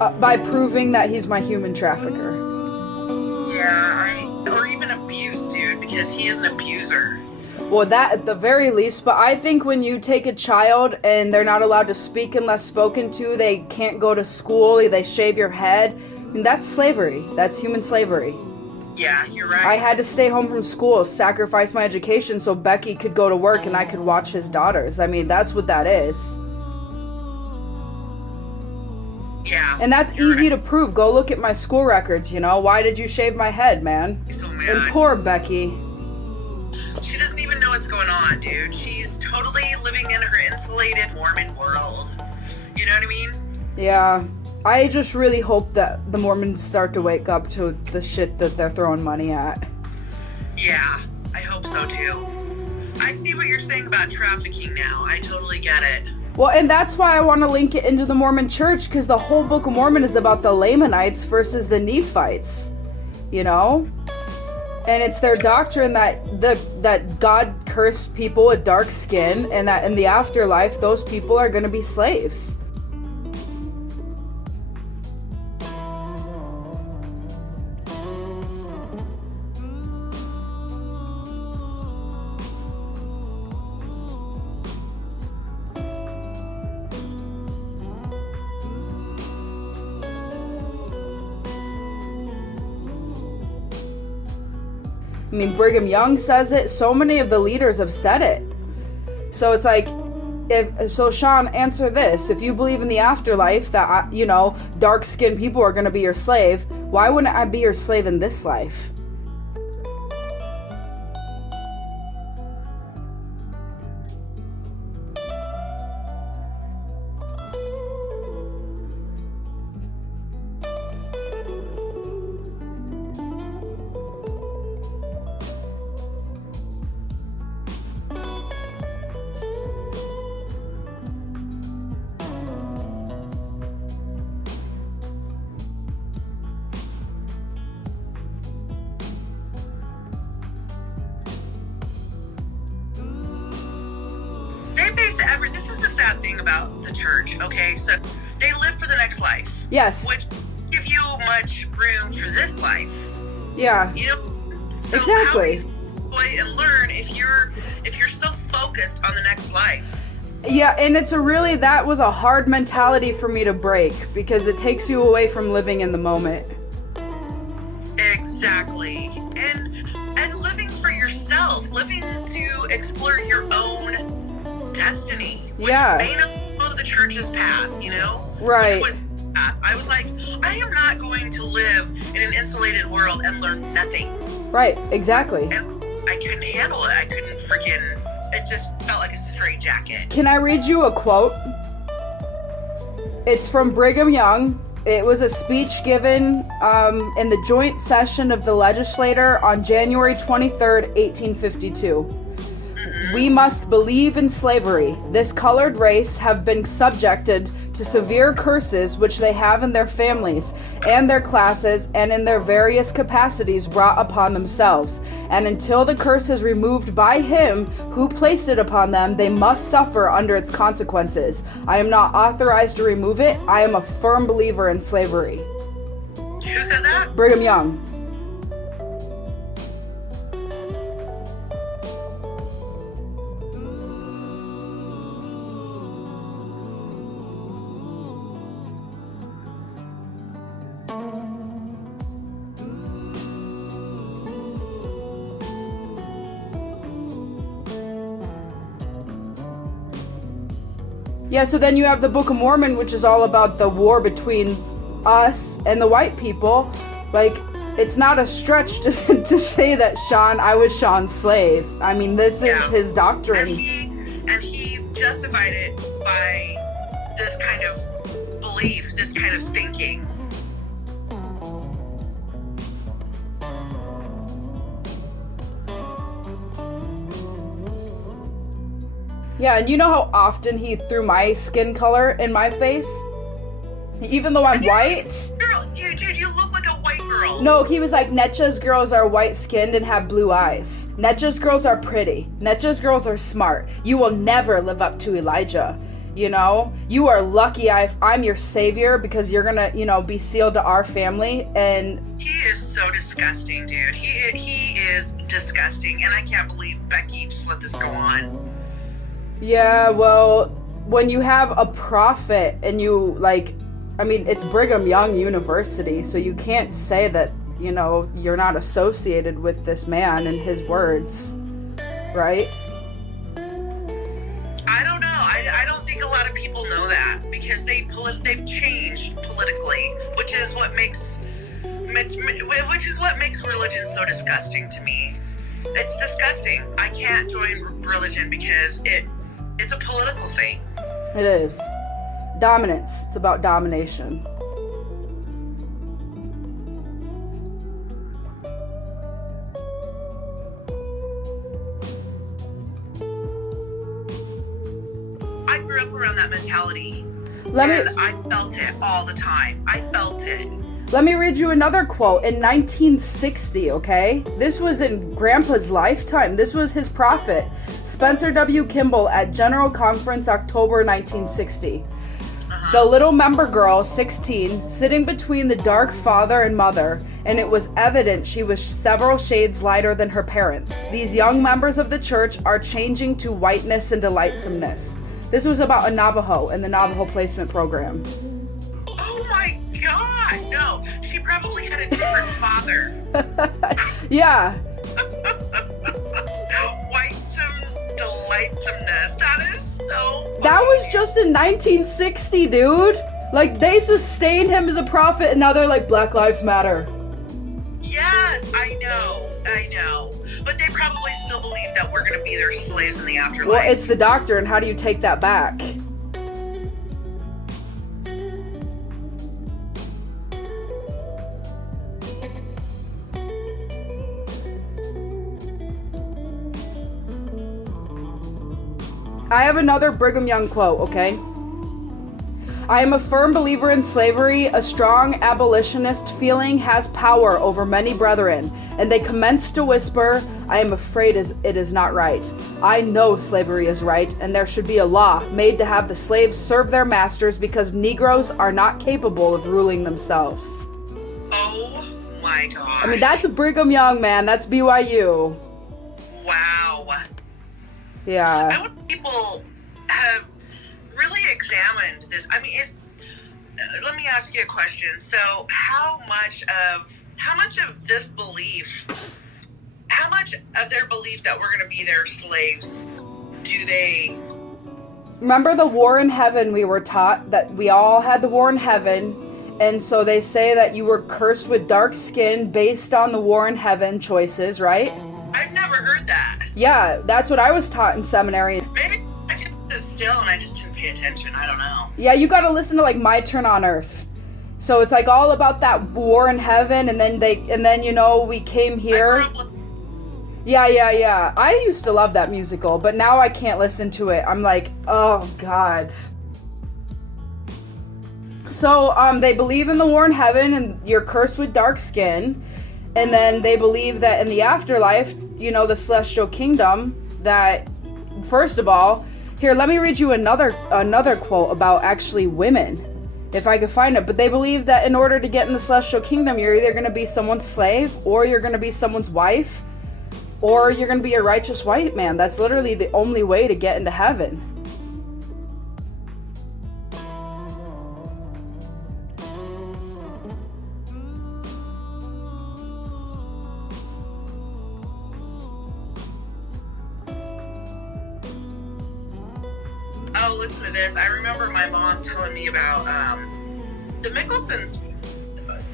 By proving that he's my human trafficker. Yeah, or even abuse, dude, because he is an abuser. Well, that at the very least, but I think when you take a child and they're not allowed to speak unless spoken to, they can't go to school, they shave your head, that's slavery. That's human slavery. Yeah, you're right. I had to stay home from school, sacrifice my education so Becky could go to work and I could watch his daughters. I mean, that's what that is. Yeah. And that's easy to prove. Go look at my school records, you know? Why did you shave my head, man? So mad. And poor Becky. She doesn't even know what's going on, dude. She's totally living in her insulated Mormon world. You know what I mean? Yeah. I just really hope that the Mormons start to wake up to the shit that they're throwing money at. Yeah, I hope so too. I see what you're saying about trafficking now. I totally get it. Well, and that's why I want to link it into the Mormon church, because the whole Book of Mormon is about the Lamanites versus the Nephites, you know? And it's their doctrine that God cursed people with dark skin, and that in the afterlife, those people are going to be slaves. I mean, Brigham Young says it. So many of the leaders have said it. So it's like, Sean, answer this. If you believe in the afterlife, that, you know, dark-skinned people are going to be your slave, why wouldn't I be your slave in this life? This is the sad thing about the church, okay? So they live for the next life. Yes. Which give you much room for this life. Yeah. You know? So exactly. How do you enjoy and learn if you're so focused on the next life? Yeah, and that was a hard mentality for me to break, because it takes you away from living in the moment. Exactly. And living for yourself, living to explore your own destiny. Yeah. May not follow the church's path, you know? Right. I was like, I am not going to live in an insulated world and learn nothing. Right, exactly. And I couldn't handle it. I couldn't freaking, it just felt like a straitjacket. Can I read you a quote? It's from Brigham Young. It was a speech given in the joint session of the legislature on January 23rd, 1852. We must believe in slavery. This colored race have been subjected to severe curses which they have in their families and their classes and in their various capacities brought upon themselves. And until the curse is removed by him who placed it upon them, they must suffer under its consequences. I am not authorized to remove it. I am a firm believer in slavery. Who said that? Brigham Young. Yeah, so then you have the Book of Mormon, which is all about the war between us and the white people. Like, it's not a stretch to say that I was Sean's slave. I mean, this is his doctrine. And he justified it by this kind of belief, this kind of thinking. Yeah, and you know how often he threw my skin color in my face? Even though I'm white? Girl, you look like a white girl. No, he was like, Netja's girls are white-skinned and have blue eyes. Netja's girls are pretty. Netja's girls are smart. You will never live up to Elijah. You know, you are lucky I'm your savior because you're gonna, be sealed to our family. And he is so disgusting, dude. He is disgusting, and I can't believe Becky just let this go on. Yeah, well, when you have a prophet and you, it's Brigham Young University, so you can't say that, you're not associated with this man and his words, right? I don't know. I don't think a lot of people know that because they've changed politically, which is what makes religion so disgusting to me. It's disgusting. I can't join religion because it's a political thing. It is. Dominance. It's about domination. I grew up around that mentality. I felt it all the time. I felt it. Let me read you another quote. In 1960, okay? This was in Grandpa's lifetime. This was his prophet, Spencer W. Kimball, at General Conference, October 1960. The little member girl, 16, sitting between the dark father and mother, and it was evident she was several shades lighter than her parents. These young members of the church are changing to whiteness and delightsomeness. This was about a Navajo and the Navajo placement program. Oh my God, no. She probably had a different father. Yeah. Delightsomeness. That is so funny. That was just in 1960, dude. Like, they sustained him as a prophet, and now they're like, Black Lives Matter. Yes, I know. But they probably still believe that we're going to be their slaves in the afterlife. Well, it's the doctor, and how do you take that back? I have another Brigham Young quote, okay? I am a firm believer in slavery. A strong abolitionist feeling has power over many brethren, and they commence to whisper, I am afraid it is not right. I know slavery is right, and there should be a law made to have the slaves serve their masters because Negroes are not capable of ruling themselves. Oh my God. I mean, that's a Brigham Young, man. That's BYU. Wow. Yeah. I wish people have really examined this. I mean, let me ask you a question. So, how much of this belief, how much of their belief that we're going to be their slaves, do they? Remember the war in heaven? We were taught that we all had the war in heaven, and so they say that you were cursed with dark skin based on the war in heaven choices, right? I've never heard that. Yeah, that's what I was taught in seminary. Maybe I can sit still and I just didn't pay attention. I don't know. Yeah, you gotta listen to like My Turn on Earth. So it's like all about that war in heaven, and then we came here. Yeah. I used to love that musical, but now I can't listen to it. I'm like, oh God. So they believe in the war in heaven, and you're cursed with dark skin. And then they believe that in the afterlife, the celestial kingdom, that, first of all, here, let me read you another quote about actually women, if I could find it. But they believe that in order to get in the celestial kingdom, you're either going to be someone's slave, or you're going to be someone's wife, or you're going to be a righteous white man. That's literally the only way to get into heaven. Oh, listen to this. I remember my mom telling me about the Mickelsons.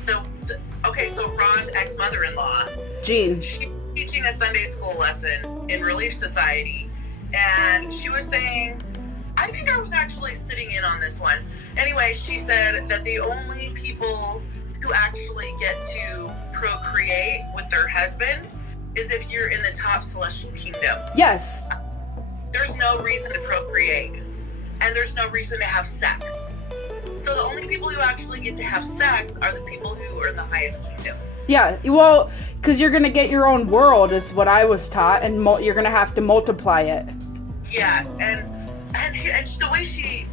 So Ron's ex-mother-in-law, Jean. She's teaching a Sunday school lesson in Relief Society, and she was saying, I think I was actually sitting in on this one. Anyway, she said that the only people who actually get to procreate with their husband is if you're in the top celestial kingdom. Yes. There's no reason to procreate, and there's no reason to have sex. So the only people who actually get to have sex are the people who are in the highest kingdom. Yeah, well, because you're going to get your own world is what I was taught, and you're going to have to multiply it. Yes, and the way she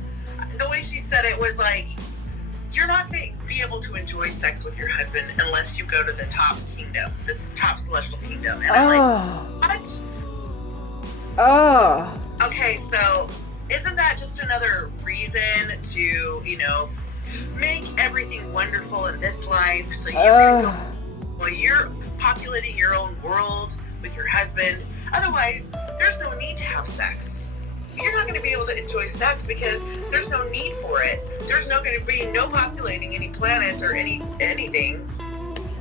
the way she said it was like, you're not going to be able to enjoy sex with your husband unless you go to the top kingdom, this top celestial kingdom. And I'm like, what? Oh. Okay, so isn't that just another reason to, you know, make everything wonderful in this life so you can go, well, you're populating your own world with your husband. Otherwise, there's no need to have sex. You're not going to be able to enjoy sex because there's no need for it. There's not going to be no populating any planets or anything.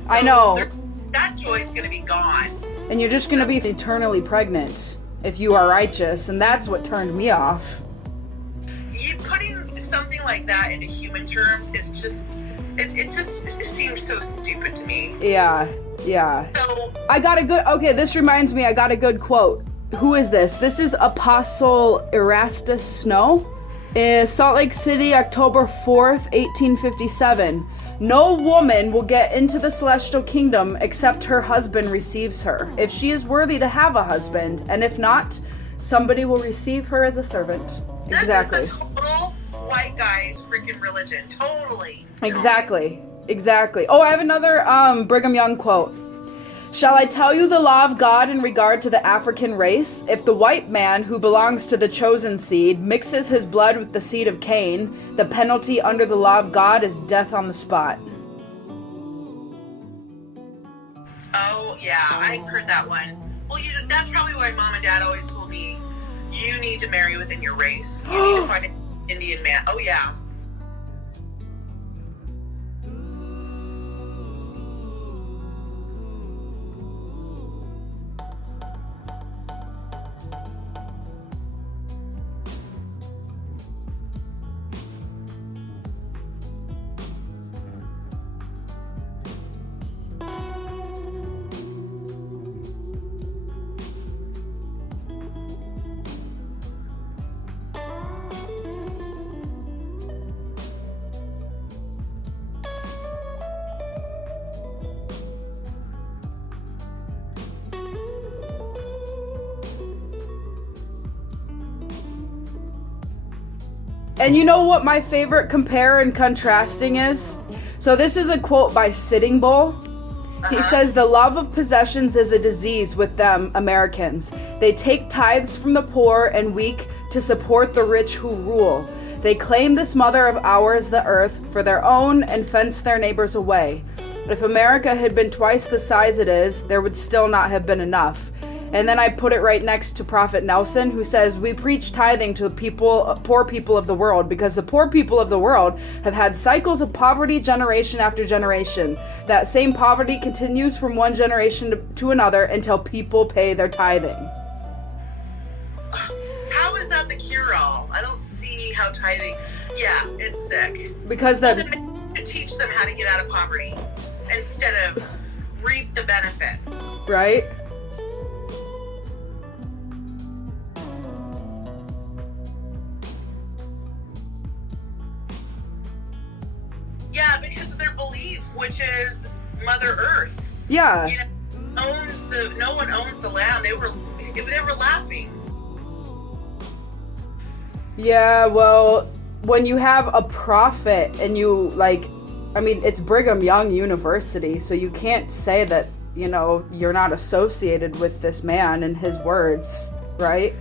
I know. That joy is going to be gone. And you're just going to be eternally pregnant if you are righteous, and that's what turned me off. You putting something like that into human terms is just, it seems so stupid to me. Yeah. So I got a good, okay, this reminds me, I got a good quote. Who is this? This is Apostle Erastus Snow. Salt Lake City, October 4th, 1857. No woman will get into the celestial kingdom except her husband receives her, if she is worthy to have a husband, and if not, somebody will receive her as a servant. Exactly. This is the total white guy's freaking religion. Totally. Exactly. Oh, I have another Brigham Young quote. Shall I tell you the law of God in regard to the African race? If the white man who belongs to the chosen seed mixes his blood with the seed of Cain, the penalty under the law of God is death on the spot. Oh, yeah, I heard that one. Well, that's probably why Mom and Dad always told me, you need to marry within your race. You need to find an Indian man. Oh, yeah. And you know what my favorite compare and contrasting is? So this is a quote by Sitting Bull. He says, the love of possessions is a disease with them, Americans. They take tithes from the poor and weak to support the rich who rule. They claim this mother of ours, the earth, for their own and fence their neighbors away. If America had been twice the size it is, there would still not have been enough. And then I put it right next to Prophet Nelson, who says, we preach tithing to the poor people of the world, because the poor people of the world have had cycles of poverty generation after generation. That same poverty continues from one generation to another until people pay their tithing. How is that the cure-all? I don't see how tithing... Yeah, it's sick. Because to teach them how to get out of poverty instead of reap the benefits. Right? Yeah, because of their belief, which is Mother Earth. Yeah. You know, no one owns the land. They were laughing. Yeah, well, when you have a prophet and you, like, I mean, it's Brigham Young University, so you can't say that, you know, you're not associated with this man and his words, right?